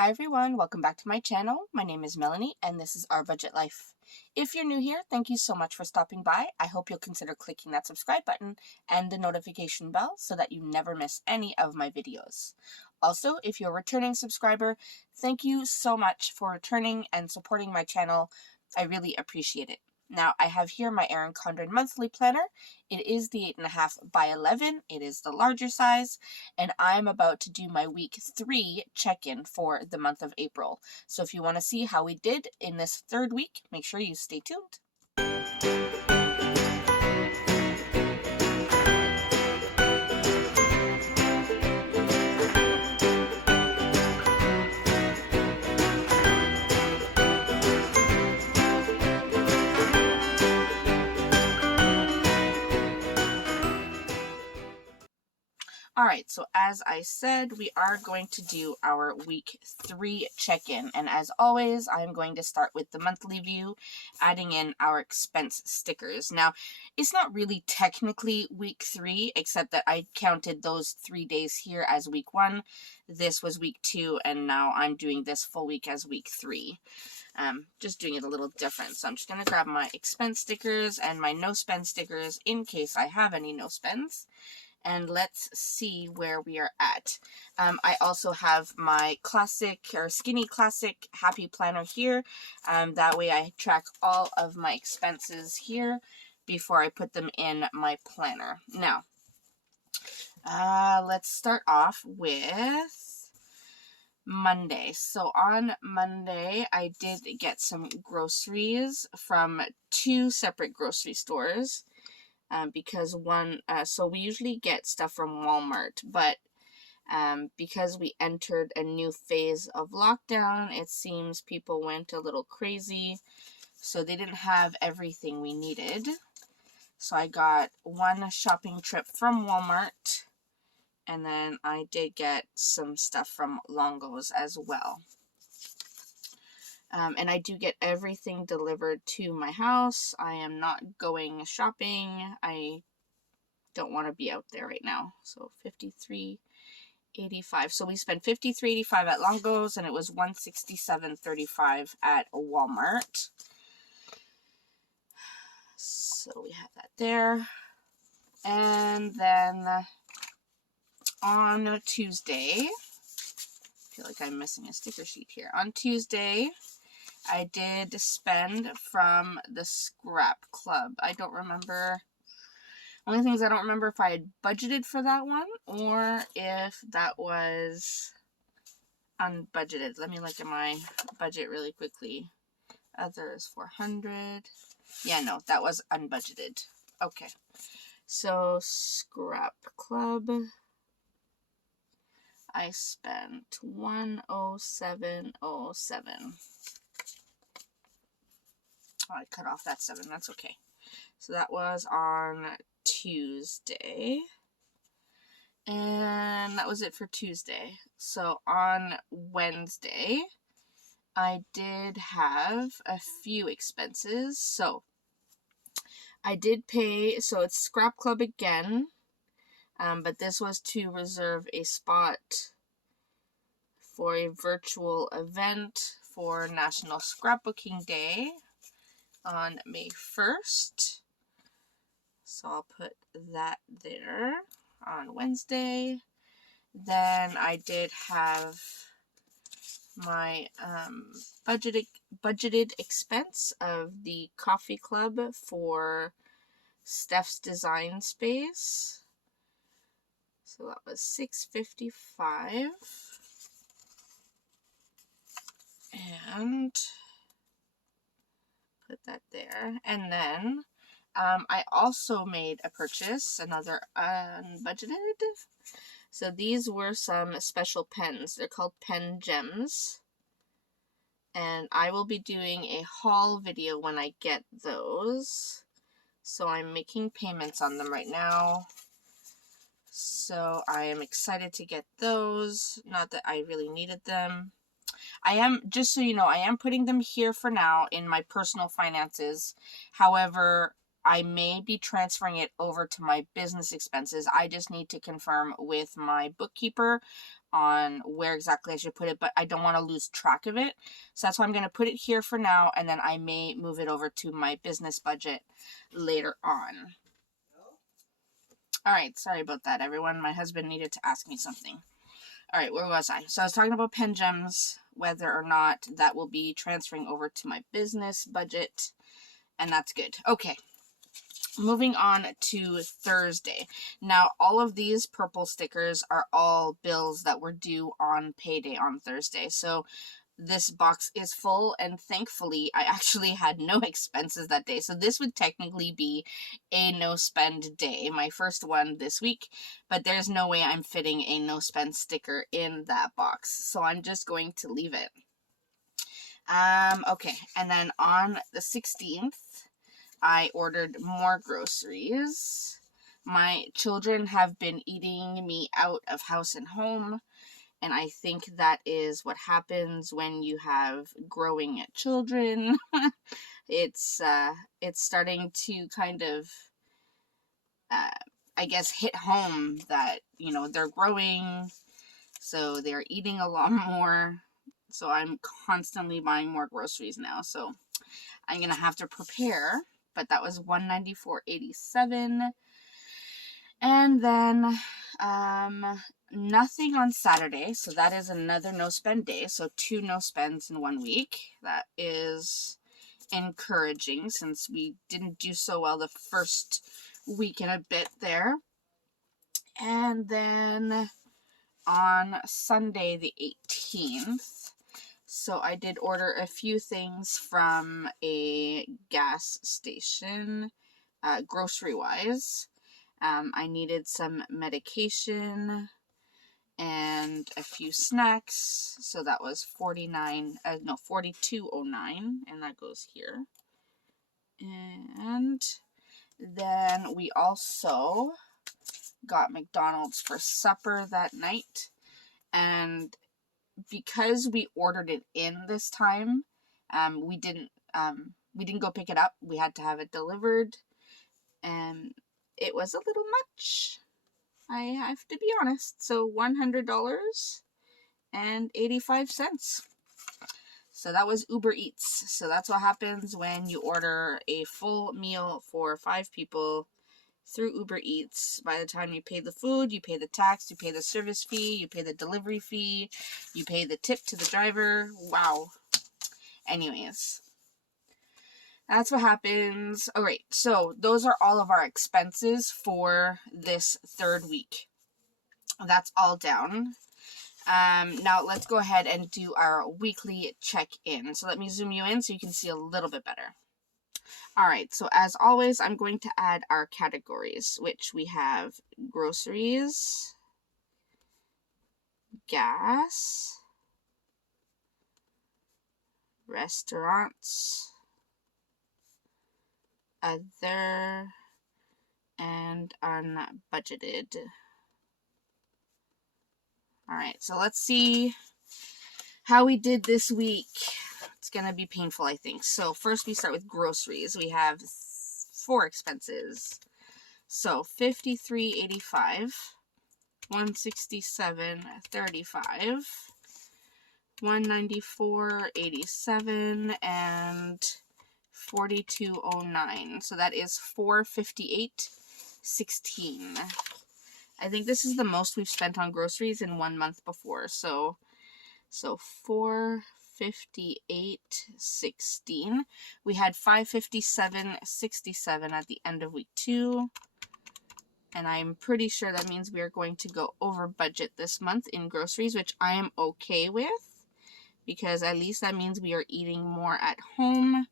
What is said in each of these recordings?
Hi everyone, welcome back to my channel. My name is Melanie and this is Our Budget Life. If you're new here, thank you so much for stopping by. I hope you'll consider clicking that subscribe button and the notification bell so that you never miss any of my videos. Also, if you're a returning subscriber, thank you so much for returning and supporting my channel. I really appreciate it. Now, I have here my Erin Condren monthly planner. It is the 8.5 by 11. It is the larger size, and I'm about to do my week 3 check-in for the month of April. So if you want to see how we did in this third week, make sure you stay tuned. Alright, so as I said, we are going to do our week 3 check-in, and as always, I'm going to start with the monthly view, adding in our expense stickers. Now, it's not really technically week 3, except that I counted those 3 days here as week 1, this was week 2, and now I'm doing this full week as week 3. Just doing it a little different. So I'm just going to grab my expense stickers and my no-spend stickers in case I have any no-spends. And let's see where we are at. I also have my classic or skinny classic happy planner here. That way I track all of my expenses here before I put them in my planner. Now, let's start off with Monday. So on Monday, I did get some groceries from 2 separate grocery stores. Because so we usually get stuff from Walmart, but because we entered a new phase of lockdown, it seems people went a little crazy, so they didn't have everything we needed. So I got one shopping trip from Walmart, and then I did get some stuff from Longo's as well. And I do get everything delivered to my house. I am not going shopping. I don't want to be out there right now. So $53.85. So we spent $53.85 at Longo's, and it was $167.35 at Walmart. So we have that there. And then on Tuesday, I feel like I'm missing a sticker sheet here. On Tuesday, I did spend from the Scrap Club. I don't remember. Only things I don't remember if I had budgeted for that one or if that was unbudgeted. Let me look at my budget really quickly. Others 400. Yeah, no, that was unbudgeted. Okay. So Scrap Club, I spent $107.07. Oh, I cut off that 7. That's okay. So that was on Tuesday. And that was it for Tuesday. So on Wednesday, I did have a few expenses. So I did pay, so it's Scrap Club again. But this was to reserve a spot for a virtual event for National Scrapbooking Day on May 1st. So I'll put that there on Wednesday. Then I did have my budgeted expense of the coffee club for Steph's Design Space. So that was $6.55. And put that there. And then I also made a purchase, another unbudgeted. So these were some special pens. They're called Pen Gems. And I will be doing a haul video when I get those. So I'm making payments on them right now. So I am excited to get those. Not that I really needed them. I am, just so you know, I am putting them here for now in my personal finances. However, I may be transferring it over to my business expenses. I just need to confirm with my bookkeeper. on where exactly I should put it, but I don't want to lose track of it. So that's why I'm going to put it here for now, and then I may move it over to my business budget later on. All right, sorry about that, everyone. My husband needed to ask me something. All right, where was I? So I was talking about pen gems, whether or not that will be transferring over to my business budget, and that's good. Okay. Moving on to Thursday. Now, all of these purple stickers are all bills that were due on payday on Thursday. So this box is full, and thankfully I actually had no expenses that day. So this would technically be a no spend day, my first one this week, but there's no way I'm fitting a no spend sticker in that box. So I'm just going to leave it. Okay, and then on the 16th, I ordered more groceries. My children have been eating me out of house and home, and I think that is what happens when you have growing children. It's starting to kind of, I guess, hit home that, you know, they're growing, so they're eating a lot more. So I'm constantly buying more groceries now. So I'm going to have to prepare. But that was $194.87. And then nothing on Saturday. So that is another no spend day. So 2 no spends in 1 week. That is encouraging since we didn't do so well the first week and a bit there. And then on Sunday the 18th, so I did order a few things from a gas station, grocery-wise. I needed some medication and a few snacks, so that was $42.09, and that goes here. And then we also got McDonald's for supper that night, and because we ordered it in this time, we didn't go pick it up. We had to have it delivered, and it was a little much, I have to be honest. So $100.85. So that was Uber Eats. So that's what happens when you order a full meal for 5 people through Uber Eats. By the time you pay the food, you pay the tax, you pay the service fee, you pay the delivery fee, you pay the tip to the driver. Wow. Anyways, that's what happens. All right, so those are all of our expenses for this 3rd week. That's all down. Now let's go ahead and do our weekly check-in. So let me zoom you in so you can see a little bit better. Alright, so as always, I'm going to add our categories, which we have groceries, gas, restaurants, other, and unbudgeted. Alright, so let's see how we did this week. It's going to be painful, I think. So first we start with groceries. We have 4 expenses. So $53.85, $167.35, $194.87, and $42.09. So that is $458.16. I think this is the most we've spent on groceries in 1 month before. So $458.16. We had $557.67 at the end of week 2. And I'm pretty sure that means we are going to go over budget this month in groceries, which I am okay with, because at least that means we are eating more at home.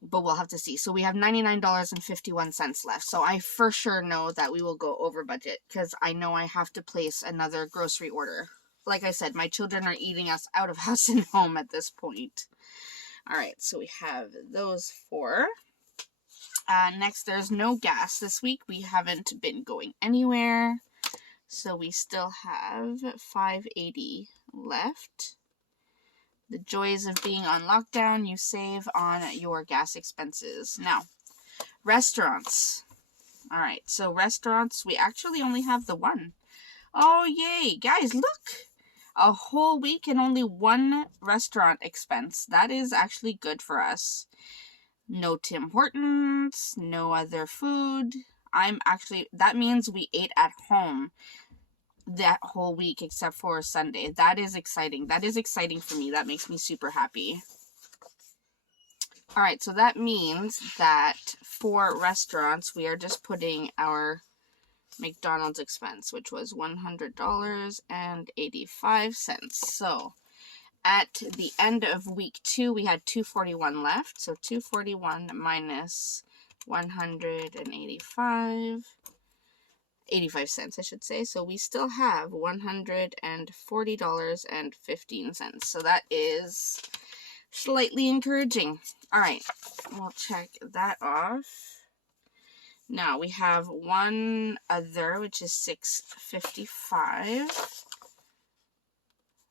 But we'll have to see. So we have $99.51 left. So I for sure know that we will go over budget, because I know I have to place another grocery order. Like I said, my children are eating us out of house and home at this point. All right, so we have those 4. Next, there's no gas this week. We haven't been going anywhere. So we still have $5.80 left. The joys of being on lockdown, you save on your gas expenses. Now, restaurants. All right, so restaurants, we actually only have the one. Oh, yay. Guys, look. A whole week and only one restaurant expense. That is actually good for us. No Tim Hortons, no other food. That means we ate at home that whole week except for Sunday. That is exciting. That is exciting for me. That makes me super happy. All right, so that means that for restaurants, we are just putting our McDonald's expense, which was $100.85. So at the end of week 2, we had $241 left. So $241 minus 85 cents, I should say. So we still have $140.15. So that is slightly encouraging. All right, we'll check that off. Now we have one other, which is $6.55.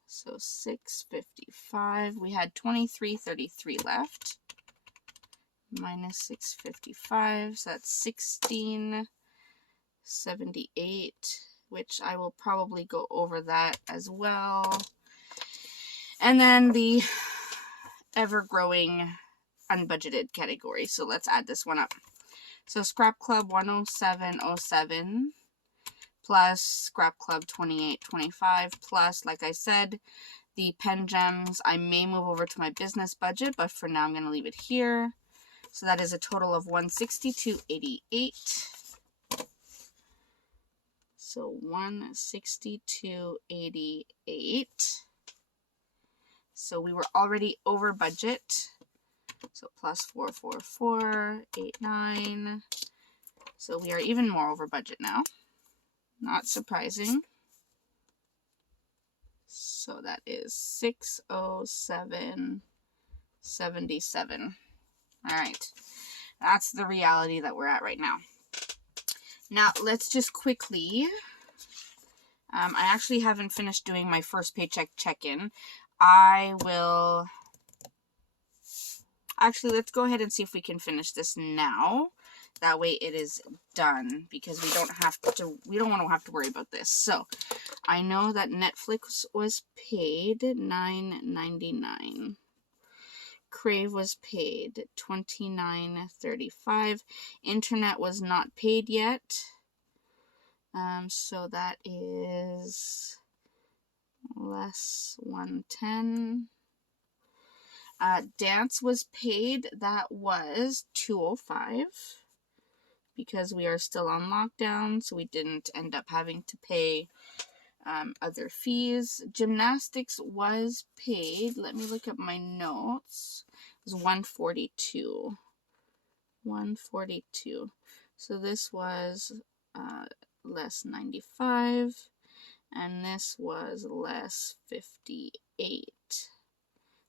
So $6.55. We had $23.33 left. Minus $6.55. So that's $16.78, which I will probably go over that as well. And then the ever-growing unbudgeted category. So let's add this one up. So Scrap Club 107.07 plus Scrap Club 28.25 plus, like I said, the pen gems. I may move over to my business budget, but for now I'm going to leave it here. So that is a total of $162.88. So $162.88. So we were already over budget. So plus 444.89. So we are even more over budget now. Not surprising. So that is $607.77. All right. That's the reality that we're at right now. Now, let's just quickly... I actually haven't finished doing my first paycheck check-in. Actually, let's go ahead and see if we can finish this now. That way it is done, because we don't want to have to worry about this. So, I know that Netflix was paid $9.99. Crave was paid $29.35. Internet was not paid yet. So that is less $110. Dance was paid. That was $205. Because we are still on lockdown, so we didn't end up having to pay other fees. Gymnastics was paid. Let me look up my notes. It was $142. $142. So this was less $95, and this was less $58.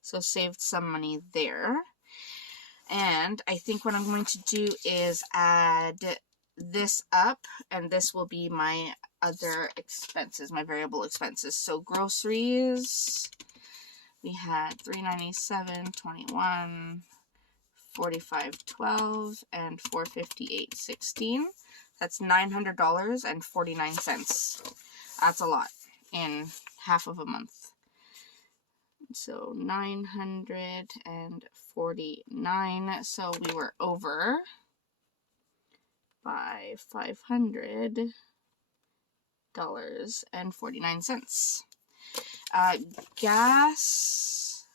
So saved some money there. And I think what I'm going to do is add this up, and this will be my other expenses, my variable expenses. So groceries, we had $397.21, $45.12, and $458.16. That's $900.49. That's a lot in half of a month. So 949. So we were over by $500.49. Gas,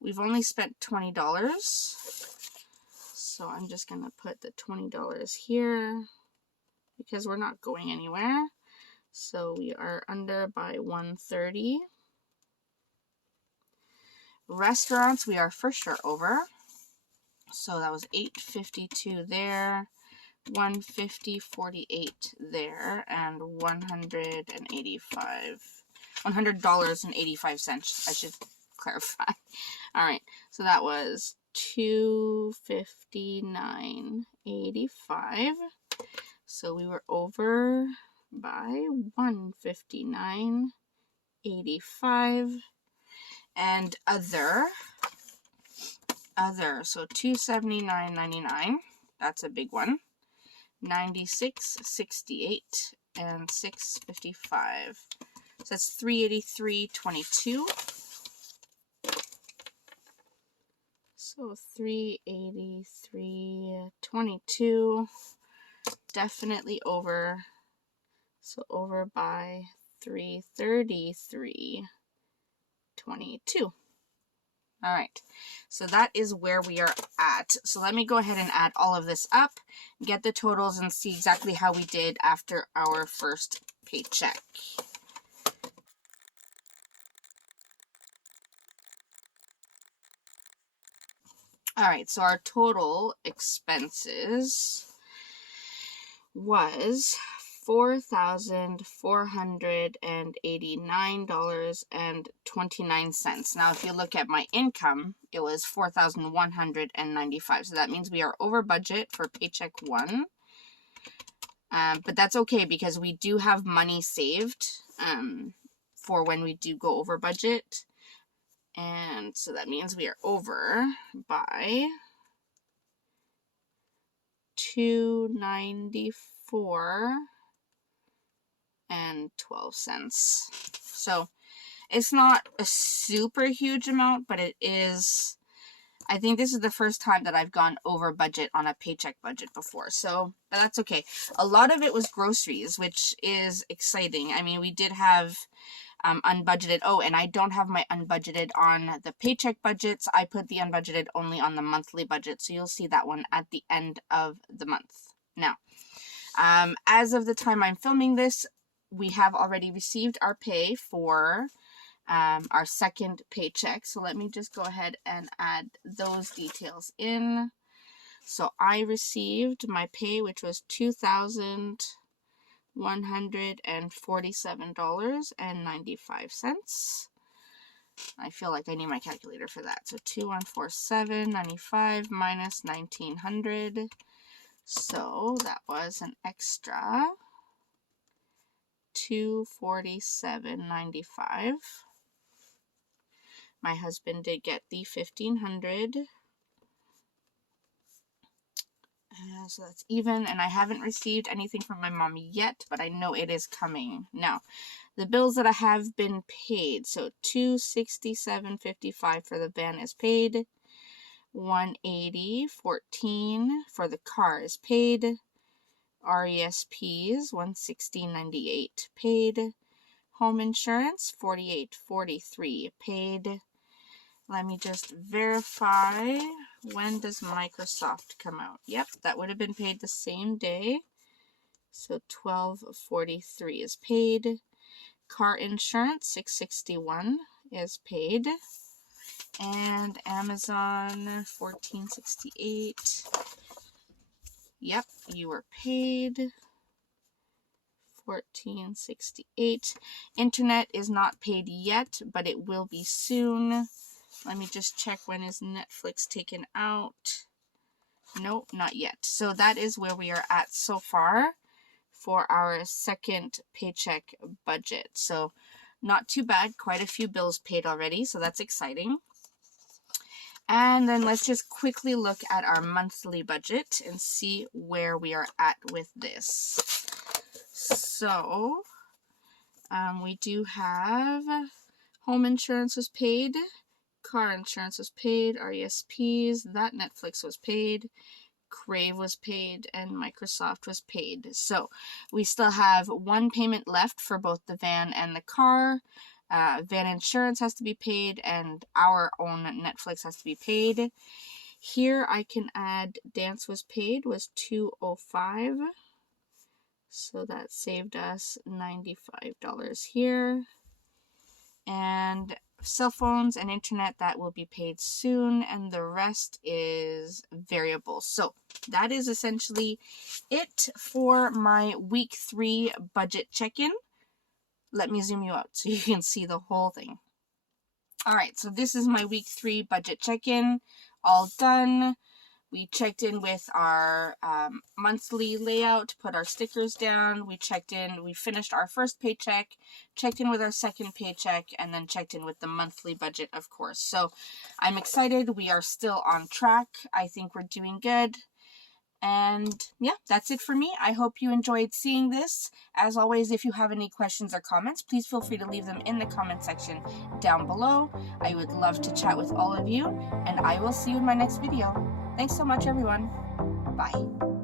we've only spent $20. So I'm just gonna put the $20 here because we're not going anywhere. So we are under by $130. Restaurants, we are for sure over. So that was $852 there, $150.48 there, and $100.85. I should clarify. All right, so that was $259.85. So we were over by $159.85. And other, so $279.99, that's a big one. $96.68 and $6.55. So that's $383.22. So $383.22. Definitely over. So over by $333.22. All right, so that is where we are at. So let me go ahead and add all of this up, get the totals, and see exactly how we did after our first paycheck. All right, so our total expenses was $4,489.29. Now, if you look at my income, it was $4,195. So that means we are over budget for paycheck 1. But that's okay because we do have money saved for when we do go over budget. And so that means we are over by $294.12. So it's not a super huge amount, but it is. I think this is the first time that I've gone over budget on a paycheck budget before, so but that's okay. A lot of it was groceries, which is exciting. I mean, we did have unbudgeted. Oh, and I don't have my unbudgeted on the paycheck budgets. I put the unbudgeted only on the monthly budget, so you'll see that one at the end of the month. Now, as of the time I'm filming this, we have already received our pay for our second paycheck. So let me just go ahead and add those details in. So I received my pay, which was $2,147.95. I feel like I need my calculator for that. So 2,147.95 minus 1,900. So that was an extra $247.95. My husband did get the $1,500. So that's even, and I haven't received anything from my mom yet, but I know it is coming. Now, the bills that I have been paid, so $267.55 for the van is paid, $180.14 for the car is paid, RESPs $116.98 paid, home insurance $48.43 paid. Let me just verify, when does Microsoft come out? Yep, that would have been paid the same day. So $12.43 is paid. Car insurance $661 is paid. And Amazon $14.68. Yep, you were paid. $14.68. Internet is not paid yet, but it will be soon. Let me just check, when is Netflix taken out? Nope, not yet. So that is where we are at so far for our second paycheck budget. So not too bad. Quite a few bills paid already, so that's exciting. And then let's just quickly look at our monthly budget and see where we are at with this. So we do have home insurance was paid. Car insurance was paid, RESPs, that Netflix was paid, Crave was paid, and Microsoft was paid. So we still have one payment left for both the van and the car. Van insurance has to be paid, and our own Netflix has to be paid. Here I can add dance was paid, was $205. So that saved us $95 here. And cell phones and internet, that will be paid soon, and the rest is variable. So that is essentially it for my week 3 budget check-in. Let me zoom you out so you can see the whole thing. All right, so this is my week 3 budget check-in, all done. We checked in with our monthly layout, put our stickers down. We checked in, we finished our first paycheck, checked in with our second paycheck, and then checked in with the monthly budget, of course. So I'm excited. We are still on track. I think we're doing good. And yeah, that's it for me. I hope you enjoyed seeing this. As always, if you have any questions or comments, please feel free to leave them in the comment section down below. I would love to chat with all of you, and I will see you in my next video. Thanks so much, everyone. Bye.